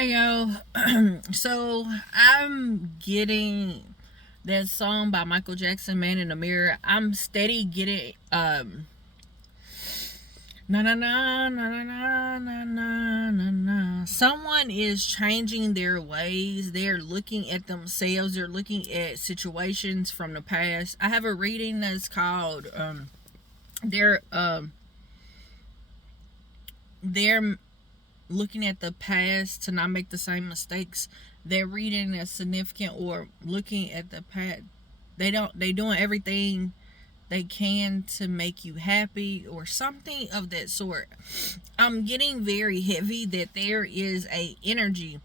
Hey yo, so I'm getting that song by Michael Jackson, "Man in the Mirror." I'm steady getting na na na na na na na na na na. Someone is changing their ways. They're looking at themselves. They're looking at situations from the past. I have a reading that's called they're they're looking at the past to not make the same mistakes. They're reading a significant or looking at the past. They doing everything they can to make you happy or something of that sort. I'm getting very heavy that there is a energy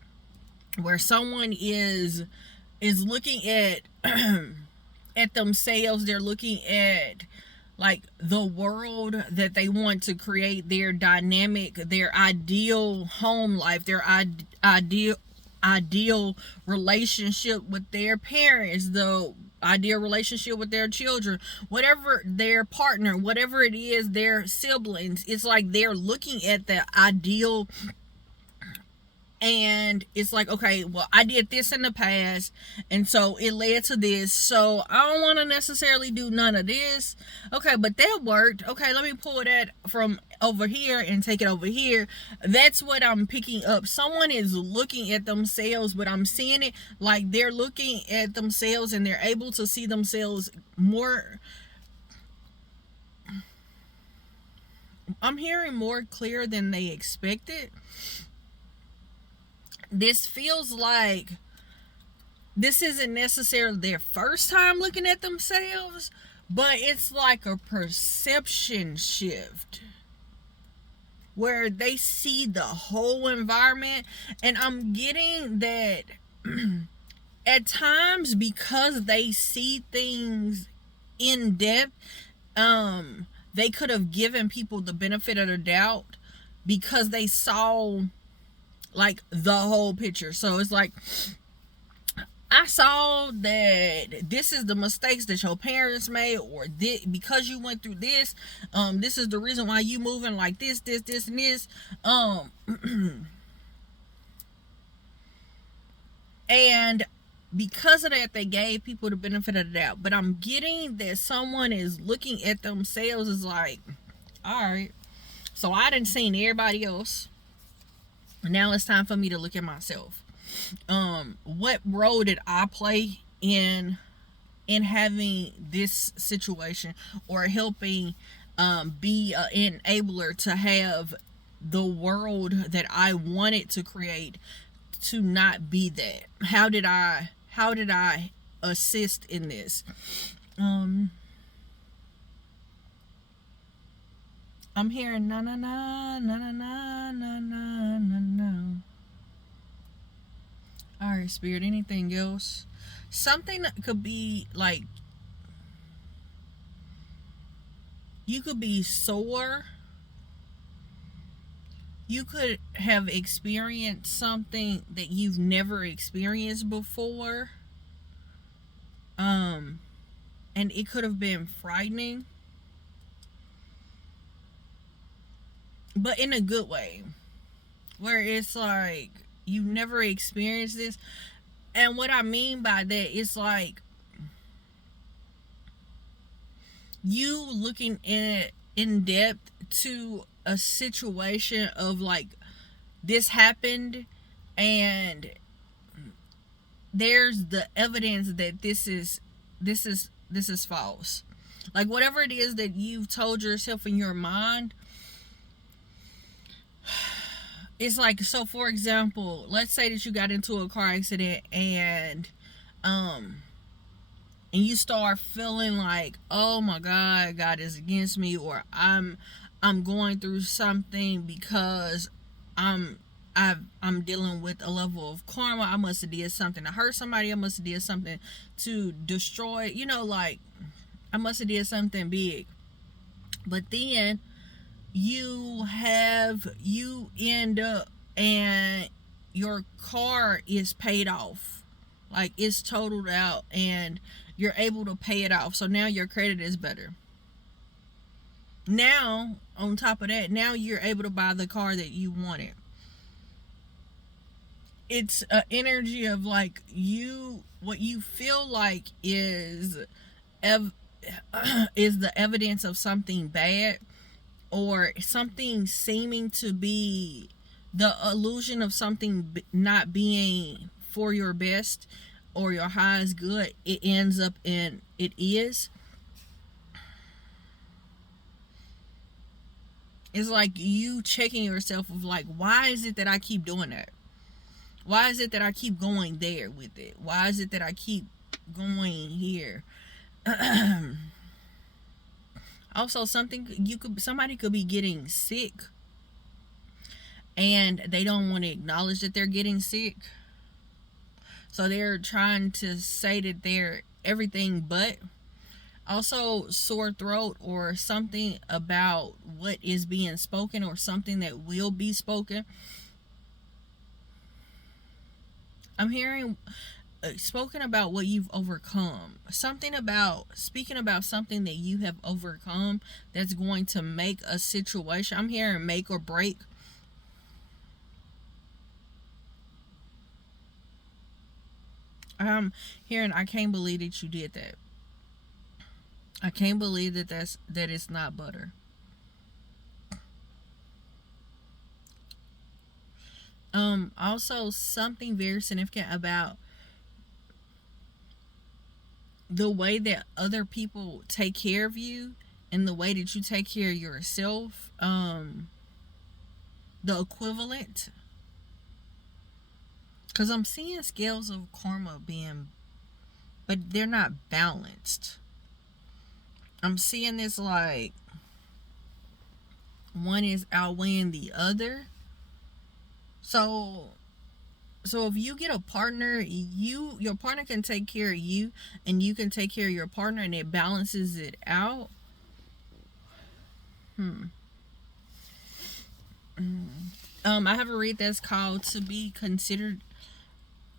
where someone is looking at at themselves. They're looking at like the world that they want to create, their dynamic, their ideal home life, their ideal relationship with their parents, the ideal relationship with their children, whatever their partner, whatever it is, their siblings. It's like they're looking at the ideal, and it's like, okay, well, I did this in the past, and so it led to this, so I don't want to necessarily do none of this. Okay, but that worked. Okay, let me pull that from over here and take it over here. That's what I'm picking up. Someone is looking at themselves, but I'm seeing it like they're looking at themselves and they're able to see themselves more. I'm hearing more clear than they expected. This feels like this isn't necessarily their first time looking at themselves, but it's like a perception shift where they see the whole environment. And I'm getting that at times, because they see things in depth, they could have given people the benefit of the doubt because they saw like the whole picture. So it's like, I saw that this is the mistakes that your parents made, or because you went through this, this is the reason why you moving like this, and this. And because of that, they gave people the benefit of the doubt. But I'm getting that someone is looking at themselves as like, all right, so I done seen everybody else. Now it's time for me to look at myself. What role did I play in having this situation, or helping be an enabler to have the world that I wanted to create to not be that? How did I assist in this? um I'm hearing na na na na na na na na na na. All right, spirit, anything else? Something that could be like, you could be sore. You could have experienced something that you've never experienced before. And it could have been frightening, but in a good way, where it's like you've never experienced this. And what I mean by that is like you looking at in depth to a situation of like, this happened, and there's the evidence that this is false. Like whatever it is that you've told yourself in your mind, it's like, so for example, let's say that you got into a car accident, and you start feeling like, oh my God is against me, or I'm going through something because I'm I'm dealing with a level of karma. I must have did something to hurt somebody. I must have did something to destroy, like I must have did something big. But then you end up and your car is paid off. Like it's totaled out and you're able to pay it off. So now your credit is better. Now, on top of that, now you're able to buy the car that you wanted. it's an energy of like what you feel like ev- is the evidence of something bad, or something seeming to be the illusion of something not being for your best or your highest good. It ends up in it is. It's like you checking yourself of like, why is it that I keep doing that? Why is it that I keep going there with it? Why is it that I keep going here? Also, somebody could be getting sick and they don't want to acknowledge that they're getting sick. So they're trying to say that they're everything but. Also, sore throat or something about what is being spoken or something that will be spoken. I'm hearing spoken about what you've overcome. Something about speaking about something that you have overcome that's going to make a situation. I'm hearing make or break. I'm hearing I can't believe that you did that. I can't believe that it's not butter. Also something very significant about the way that other people take care of you and the way that you take care of yourself. The equivalent, because I'm seeing scales of karma being, but they're not balanced. I'm seeing this like one is outweighing the other. So if you get a partner, your partner can take care of you and you can take care of your partner and it balances it out. I have a read that's called to be considered.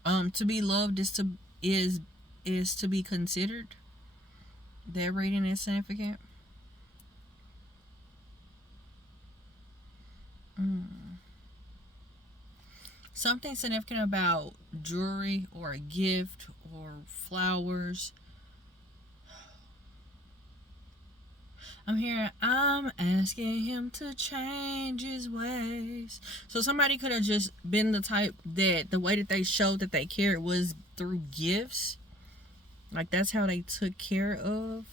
To be loved is to be considered. That reading is significant. Something significant about jewelry or a gift or flowers. I'm hearing, I'm asking him to change his ways. So somebody could have just been the type that the way that they showed that they cared was through gifts. Like that's how they took care of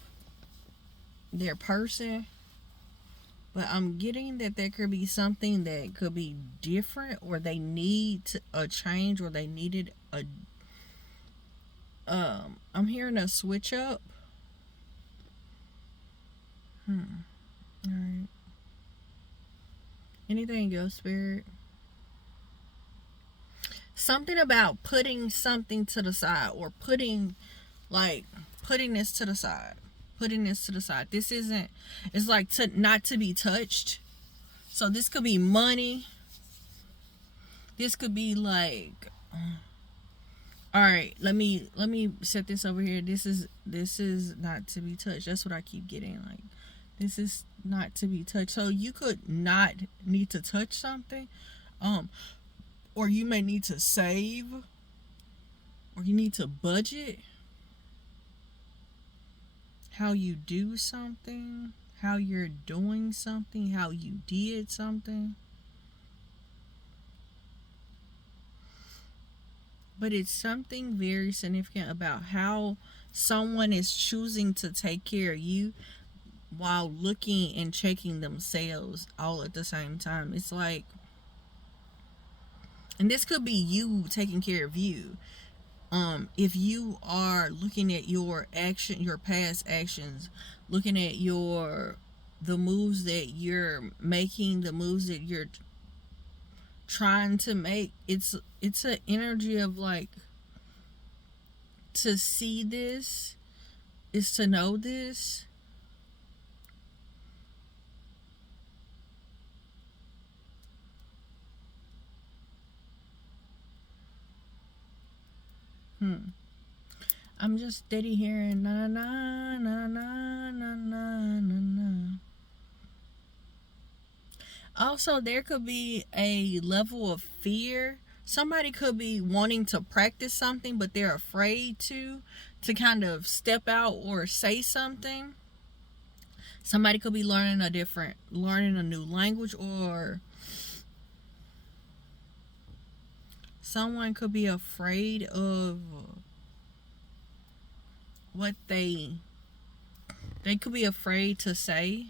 their person. But I'm getting that there could be something that could be different, or they need a change, or they needed a. I'm hearing a switch up. All right. Anything else, Spirit? Something about putting something to the side, or putting this to the side. Putting this to the side. This isn't. It's like not to be touched. So this could be money. This could be like. All right, let me set this over here. This is not to be touched. That's what I keep getting. Like, this is not to be touched. So you could not need to touch something, or you may need to save, or you need to budget how you do something, how you're doing something, how you did something. But it's something very significant about how someone is choosing to take care of you while looking and checking themselves all at the same time. It's like, and this could be you taking care of you. If you are looking at your past actions, looking at the moves that you're making, the moves that you're trying to make, it's an energy of like, to see this is to know this. I'm just steady hearing na na na na na na na na. Also, there could be a level of fear Somebody could be wanting to practice something, but they're afraid to kind of step out or say something. Somebody could be learning a new language, or someone could be afraid of what they could be afraid to say.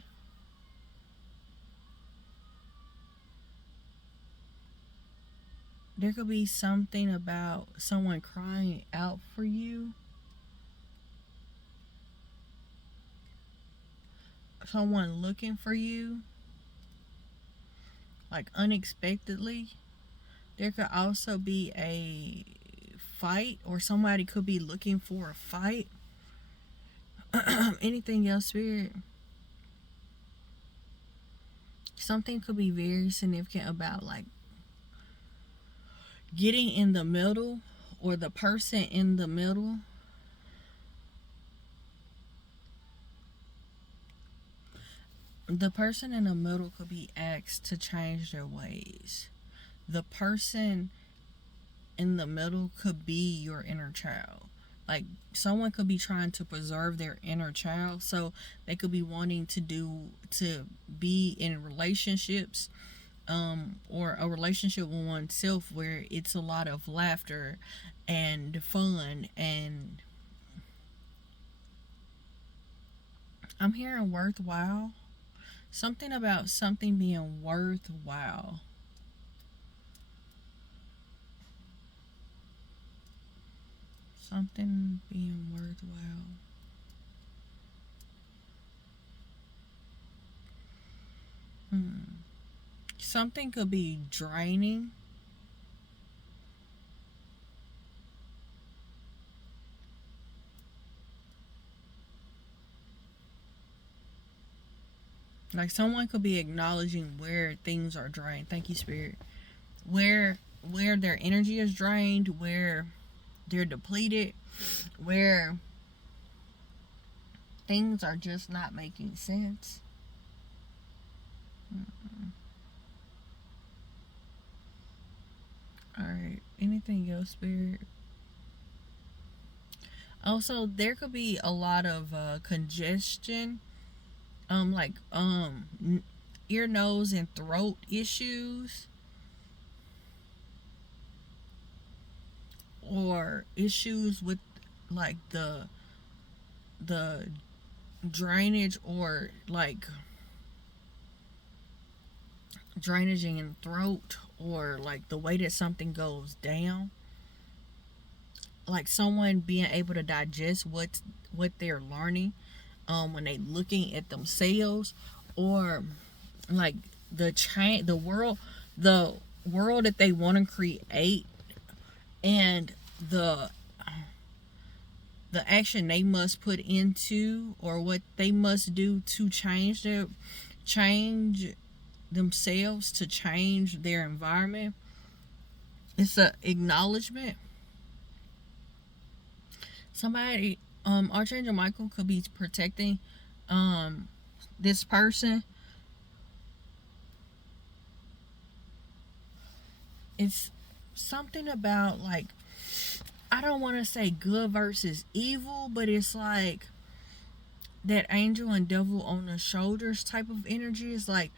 There could be something about someone crying out for you. Someone looking for you, like unexpectedly. There could also be a fight, or somebody could be looking for a fight. Anything else, Spirit? Something could be very significant about like getting in the middle, or the person in the middle. The person in the middle could be asked to change their ways. The person in the middle could be your inner child. Like, someone could be trying to preserve their inner child, so they could be wanting to be in relationships, or a relationship with oneself where it's a lot of laughter and fun. And I'm hearing worthwhile. Something about something being worthwhile. Something being worthwhile. Something could be draining. Like, someone could be acknowledging where things are drained. Thank you, Spirit. Where their energy is drained, where they're depleted, where things are just not making sense. Alright. Anything else, Spirit? Also, there could be a lot of congestion, like ear, nose, and throat issues, or issues with like the drainage, or like drainage in the throat, or like the way that something goes down. Like, someone being able to digest what they're learning, when they looking at themselves, or like the world that they want to create, and the action they must put into, or what they must do to change themselves, to change their environment. It's a acknowledgement. Somebody, Archangel Michael could be protecting this person. It's something about, like, I don't want to say good versus evil, but it's like that angel and devil on the shoulders type of energy. It's like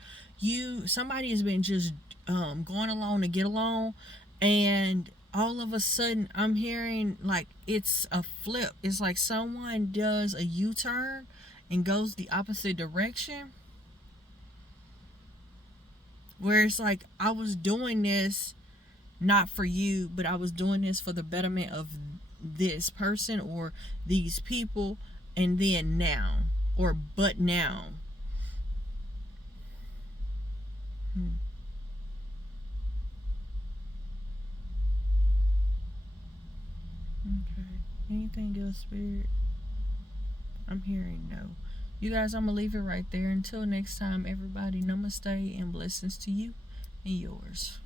somebody has been just going along to get along, and all of a sudden I'm hearing like it's a flip. It's like someone does a U-turn and goes the opposite direction, where it's like, I was doing this not for you, but I was doing this for the betterment of this person or these people, and then now, or but now. Okay. Anything else, Spirit? I'm hearing no. You guys, I'm going to leave it right there. Until next time, everybody, namaste and blessings to you and yours.